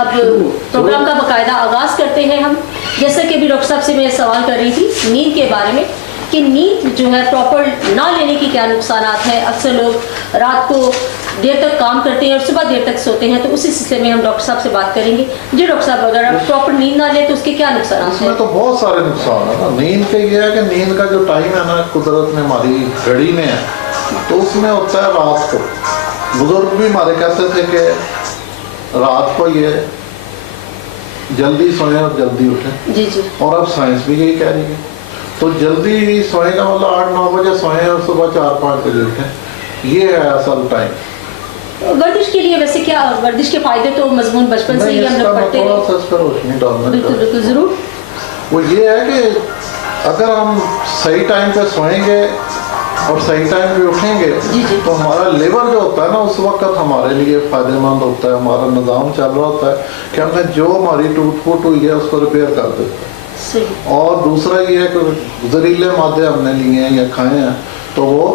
अब प्रोग्राम का बाकायदा आगाज़ करते हैं हम। जैसे कि अभी डॉक्टर साहब से मैं सवाल कर रही थी नींद के बारे में कि नींद जो है प्रॉपर ना लेने की क्या नुकसान हैं। अक्सर लोग रात को देर तक काम करते हैं और सुबह देर तक सोते हैं, तो उसी सिलसिले में हम डॉक्टर साहब से बात करेंगे। जी डॉक्टर साहब, अगर आप प्रॉपर नींद ना लें तो उसके क्या नुकसान हैं? इसमें तो बहुत सारे नुकसान है ना। नींद के ये है कि नींद का जो टाइम है ना कुदरत में हमारी घड़ी में है, तो उसमें होता है रात को। बुजुर्ग भी हमारे कहते थे कि रात को ये जल्दी सोएं और जल्दी उठें। जी जी। और अब साइंस भी यही कह रही है। तो जल्दी सोएं का मतलब 8-9 बजे सोएं और सुबह 4-5 बजे उठें, ये है असल टाइम। वर्जिश के लिए वैसे क्या वर्जिश के फायदे तो मजमून बचपन से ही हम लोग पढ़ते हैं। थोड़ा सा इस पर रोशनी डालना। बिल्कुल बिल्कुल ज़रूर। वो ये है कि अगर हम सही टाइम पे सोएंगे और सही टाइम पे उठेंगे तो हमारा लेवर जो होता है ना उस वक्त हमारे लिए फ़ायदेमंद होता है। हमारा निज़ाम चल रहा होता है कि हमने जो हमारी टूट फूट हुई है उसको रिपेयर कर देते हैं। और दूसरा ये है कि जहरीले मादे हमने लिए हैं या खाए हैं तो वो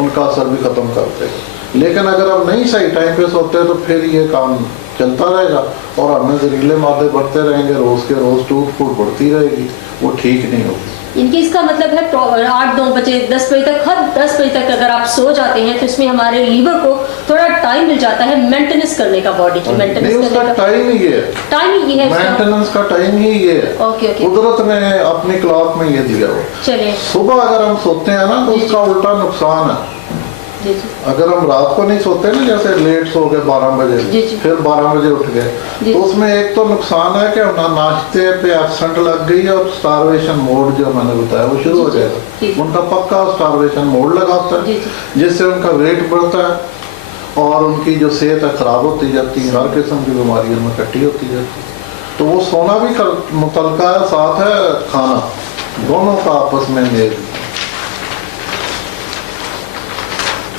उनका असर भी ख़त्म करते हैं। लेकिन अगर हम नहीं सही टाइम पे सोते हैं तो फिर ये काम चलता रहेगा और हमें जहरीले मादे बढ़ते रहेंगे, रोज़ के रोज़ टूट फूट बढ़ती रहेगी, वो ठीक नहीं होगी। इनकी इसका मतलब है 8-9 बजे 10 बजे तक, हर 10 बजे तक अगर आप सो जाते हैं तो इसमें हमारे लीवर को थोड़ा टाइम मिल जाता है मेंटेनेंस करने का, बॉडी की मेंटेनेंस करने का। टाइम ही ये है, टाइम ही है, मेंटेनेंस का टाइम ही ये है। Okay okay. कुदरत ने अपनी क्लॉक में ये दिया हो। चलिए, सुबह अगर हम सोते हैं ना तो उसका उल्टा नुकसान है। अगर हम रात को नहीं सोते ना, जैसे लेट सो गए 12 बजे फिर 12 बजे उठ गए, तो उसमें एक तो नुकसान है कि नाश्ते पे एब्सेंट लग गई और स्टारवेशन मोड जो मैंने बताया वो शुरू हो जाएगा। उनका पक्का स्टारवेशन मोड लगा होता है जिससे उनका वेट बढ़ता है और उनकी जो सेहत है खराब होती जाती है, हर किस्म की बीमारियों में इकट्ठी होती जाती है। तो वो सोना भी मुतलका है, साथ है खाना, दोनों का आपस में मेल।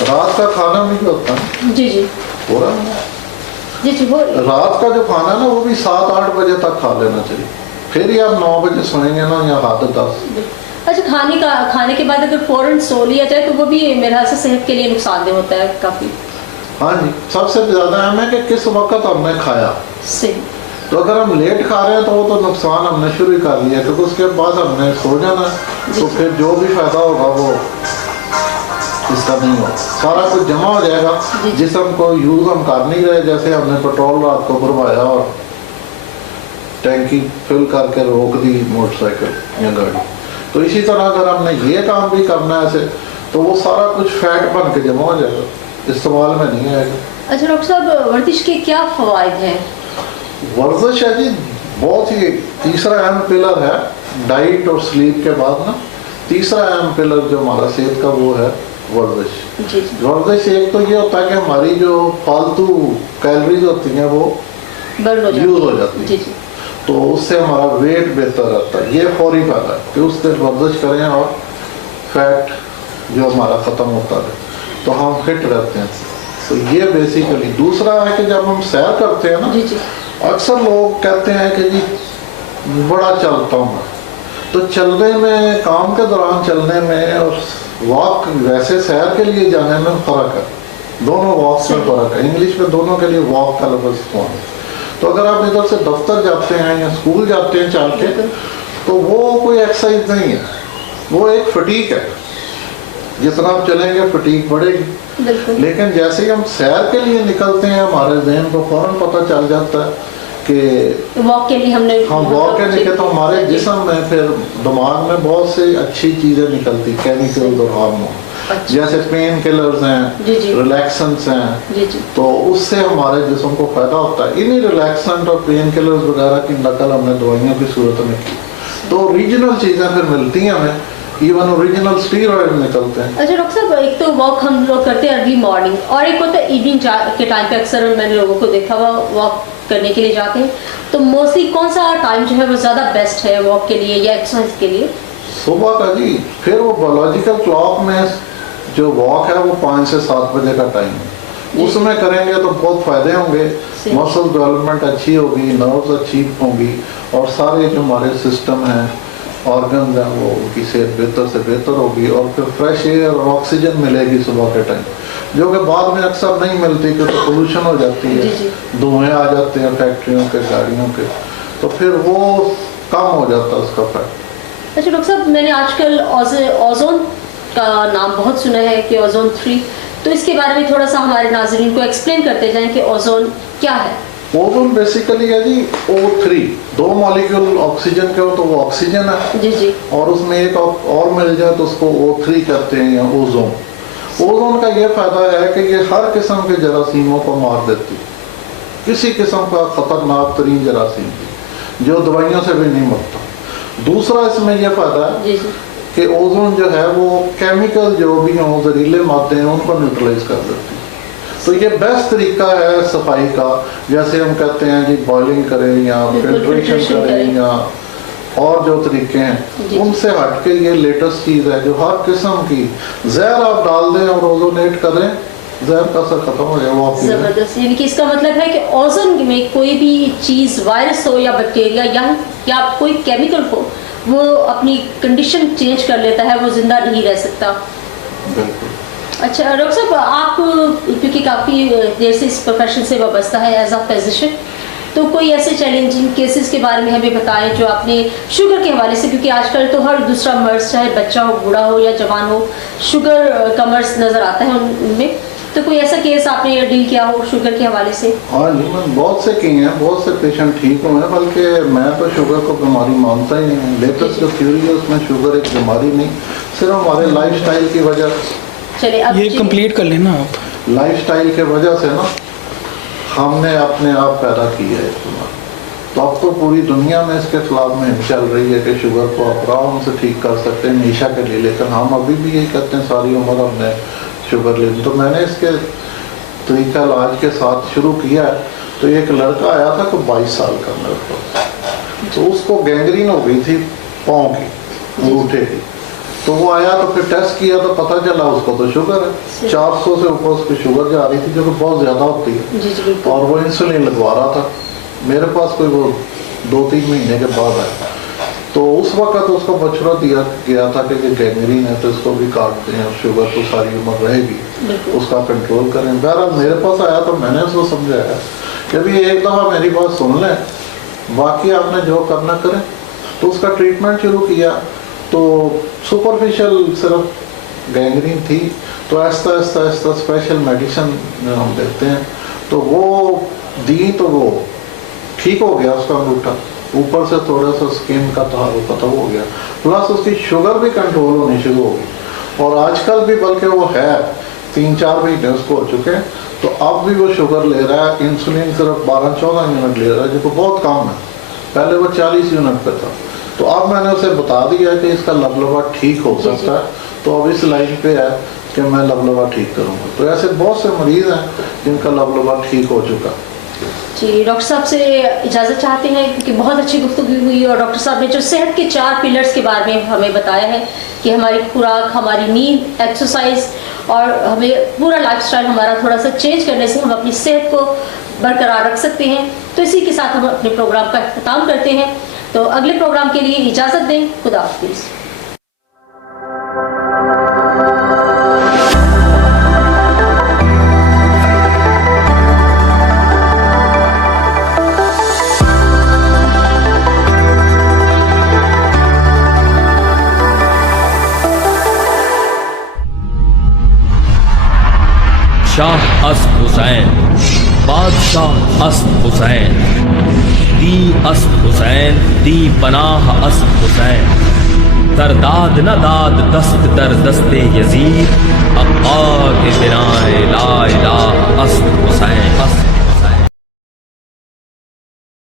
रात का खाना भी जो होता है जी जी हो रहा है जी जी हो रात का जो खाना है ना वो भी 7-8 बजे तक खा लेना चाहिए, फिर ही आप 9 बजे सोएंगे ना या हाथ 10। अच्छा, खाने के बाद अगर फौरन सो लिया जाए तो वो भी मेरे ख्याल से सेहत के लिए नुकसानदेह होता है काफ़ी। हाँ जी, सबसे ज़्यादा अहम है कि किस वक्त हमने खाया। सही। तो अगर हम लेट खा रहे हैं तो वो तो नुकसान हमने शुरू कर लिया, क्योंकि उसके बाद हमने सो जाना, तो फिर जो भी फायदा होगा वो इसका नहीं हो, सारा कुछ जमा हो जाएगा। जिसम को यूज़ हम कर नहीं रहे, जैसे हमने पेट्रोल रात को भरवाया और टैंकी फिल करके रोक दी मोटरसाइकिल या गाड़ी, तो इसी तरह अगर हमने ये काम भी करना है ऐसे तो वो सारा कुछ फैट बन के जमा हो जाएगा, इस्तेमाल में नहीं आएगा। अच्छा डॉक्टर साहब, वर्जिश के क्या फ़वाइद हैं? वर्जिश है जी बहुत ही तीसरा अहम पिलर है डाइट और स्लीप के बाद ना। तीसरा अहम पिलर जो हमारा सेहत का वो है वर्जिश। वर्जिश एक तो ये होता है कि हमारी जो फालतू कैलोरीज होती हैं वो यूज हो जाती है, तो उससे हमारा वेट बेहतर रहता है। ये फौरी फायदा है कि उस दिन वर्जिश करें और फैट जो हमारा ख़त्म होता है तो हम फिट रहते हैं। तो ये बेसिकली। दूसरा है कि जब हम सैर करते हैं ना, अक्सर लोग कहते हैं कि जी बड़ा चलता हूँ, तो चलने में, काम के दौरान चलने में और वॉक वैसे सैर के लिए जाने में फ़र्क है। दोनों वॉक में फ़र्क है, इंग्लिश में दोनों के लिए वॉक का लफ्ज़ इस्तेमाल है। तो अगर आप इधर से दफ्तर जाते हैं या स्कूल जाते हैं चल के, तो वो कोई एक्सरसाइज नहीं है, वो एक फटीक है। जितना आप चलेंगे फटीक बढ़ेगी। लेकिन जैसे ही हम सैर के लिए निकलते हैं हमारे जहन को फ़ौरन पता चल जाता है कि वॉक के लिए हमने वॉक के निकले, तो हमारे जिस्म में फिर दिमाग में बहुत सी अच्छी चीज़ें निकलती, केमिकल्स और हार्मोन, जैसे पेन किलर्स हैं, रिलैक्सेंट्स हैं, तो उससे हमारे जिस्म को फ़ायदा होता है। इन्हीं रिलैक्सेंट और पेन किलर्स वगैरह की नकल हमने दवाइयों की सूरत में की, तो ओरिजिनल चीज़ें फिर मिलती हैं हमें, इवन ओरिजिनल स्टीरॉइड निकलते हैं। अच्छा डॉक्टर साहब, एक तो वॉक हम लोग करते हैं अर्ली मॉर्निंग, और एक होता है इवनिंग के टाइम पे अक्सर मैंने लोगों को देखा हुआ वॉक करने के लिए जाते हैं, तो मोस्टली कौन सा टाइम जो है वो ज़्यादा बेस्ट है वॉक के लिए या एक्सरसाइज के लिए? सुबह का जी। फिर वो बायोलॉजिकल क्लॉक में जो वॉक है वो 5 से 7 बजे का टाइम है, उसमें करेंगे तो बहुत फ़ायदे होंगे। मसल डेवलपमेंट अच्छी होगी, नर्व्स अच्छी होंगी और सारे जो हमारे सिस्टम हैं, ऑर्गन्स हैं, वो उनकी सेहत बेहतर से बेहतर होगी और फिर फ्रेश एयर और ऑक्सीजन मिलेगी सुबह के टाइम। जो कि बाद में अक्सर नहीं मिलती क्योंकि पोल्यूशन हो जाती जी, है, जी। धुएं आ जाते हैं फैक्ट्रियों के, गाड़ियों के, तो फिर वो कम हो जाता है उसका फैक्ट। अच्छा डॉक्टर साहब, मैंने आजकल ओजोन का नाम बहुत सुना है कि ओजोन 3, तो इसके बारे में थोड़ा सा हमारे नाज़रीन को एक्सप्लेन करते जाएं कि ओजोन क्या है। ओजोन बेसिकली है जी O3, 2 मॉलिक्यूल ऑक्सीजन के हो तो वो ऑक्सीजन है, जी जी और उसमें एक और मिल जाए तो उसको O3 कहते हैं, या ओजोन। ओजोन का ये फायदा है कि ये हर किस्म के जरासीमों को मार देती, किसी किस्म का खतरनाक तरीन जरासीम जो दवाइयों से भी नहीं मरता। दूसरा इसमें यह फायदा है जी जी कि ओजोन जो है वो केमिकल जो भी हों, जहरीले मादे हैं, उनको न्यूट्रलाइज कर देती है। तो ये बेस्ट तरीका है सफाई का, जैसे हम कहते हैं जी बॉइलिंग करें या फिल्ट्रेशन करें या और जो तरीके हैं उनसे हटके ये लेटेस्ट चीज़ है जो हर किस्म की जहर आप डाल दें और ओजोनेट करें, जहर का असर खत्म हो जाए वो आप। जबरदस्त, यानी कि इसका मतलब है कि ओजोन में कोई भी चीज़, वायरस हो या बैक्टीरिया या कोई केमिकल हो, वो अपनी कंडीशन चेंज कर लेता है, वो जिंदा नहीं रह सकता। बिल्कुल। अच्छा डॉक्टर साहब, आप क्योंकि काफ़ी देर से इस प्रोफेशन से वाबस्ता है एज अ फिजिशियन, तो कोई ऐसे चैलेंजिंग केसेस के बारे में हमें बताएं जो आपने शुगर के हवाले से, क्योंकि आजकल तो हर दूसरा मर्ज, चाहे बच्चा हो, बूढ़ा हो या जवान हो, शुगर का मर्ज नज़र आता है उनमें, तो कोई ऐसा केस आपने डील किया हो शुगर के हवाले से? हाँ जी, मैंने बहुत से किए हैं, बहुत से पेशेंट ठीक हुए हैं, बल्कि मैं तो शुगर को बीमारी मानता ही नहीं। लेटेस्ट जो थ्योरी है उसमें शुगर एक बीमारी नहीं, सिर्फ हमारे लाइफ स्टाइल की वजह। चलिए अब ये कंप्लीट कर लेना आप। लाइफ स्टाइल के वजह से ना हमने अपने आप पैदा की है इस बीमारी। तो अब तो पूरी दुनिया में इसके खिलाफ में चल रही है कि शुगर को आप आराम से ठीक कर सकते हैं हमेशा के लिए, लेकिन हम अभी भी यही कहते हैं सारी उम्र हमने शुगर ले। तो मैंने इसके तरीका इलाज के साथ शुरू किया है। तो एक लड़का आया था को 22 साल का मेरे पास, तो उसको गैंग्रीन हो गई थी पाँव की, अंगूठे की। तो वो आया तो फिर टेस्ट किया तो पता चला उसको तो शुगर है, 400 से ऊपर उसकी शुगर जा रही थी, जो कि बहुत ज़्यादा होती है। जी जी और वो इंसुलिन लगवा रहा था। मेरे पास कोई वो 2-3 महीने के बाद आया, तो उस वक्त उसको मशवरा दिया गया था कि गैंग्रीन है तो इसको भी काट दें और शुगर तो सारी उम्र रहेगी, उसका कंट्रोल करें। बहरहाल मेरे पास आया तो मैंने उसको समझाया कि अभी एक दफ़ा मेरी बात सुन लें, बाकी आपने जो करना करें। तो उसका ट्रीटमेंट शुरू किया, तो सुपरफिशियल सिर्फ गैंग्रीन थी, तो आहिस्ता आहिस्ता स्पेशल मेडिसिन हम देते हैं, तो वो दी तो वो ठीक हो गया उसका अंगूठा, ऊपर से थोड़ा सा स्किन का था वो खत्म हो गया, प्लस उसकी शुगर भी कंट्रोल होनी शुरू हो गई। और आजकल भी बल्कि वो है 3-4 महीने उसको हो चुके हैं, तो अब भी वो शुगर ले रहा है। इंसुलिन सिर्फ 12-14 यूनिट ले रहा है, जो कि बहुत कम है। पहले वो 40 यूनिट पे था। तो अब मैंने उसे बता दिया कि इसका लबलबा ठीक हो सकता है, तो अब इस लाइन पे है कि मैं लबलबा ठीक करूँगा। तो ऐसे बहुत से मरीज़ हैं जिनका लबलबा ठीक हो चुका। जी, डॉक्टर साहब से इजाज़त चाहते हैं क्योंकि बहुत अच्छी गुफ्तगू हुई, और डॉक्टर साहब ने जो सेहत के 4 पिलर्स के बारे में हमें बताया है कि हमारी खुराक, हमारी नींद, एक्सरसाइज और हमें पूरा लाइफस्टाइल हमारा थोड़ा सा चेंज करने से हम अपनी सेहत को बरकरार रख सकते हैं। तो इसी के साथ हम अपने प्रोग्राम का अख्ताम करते हैं। तो अगले प्रोग्राम के लिए इजाज़त दें। खुदा हाफिज़। शाह अस्द हुसैन, बादशाह अस्द हुसैन, दी अस्द हुसैन, दी पनाह अस्द हुसैन, दरदाद न दाद दस्त दर दस्ते यजीद, अब्बा के बिनाए ला इलाह अस्द हुसैन।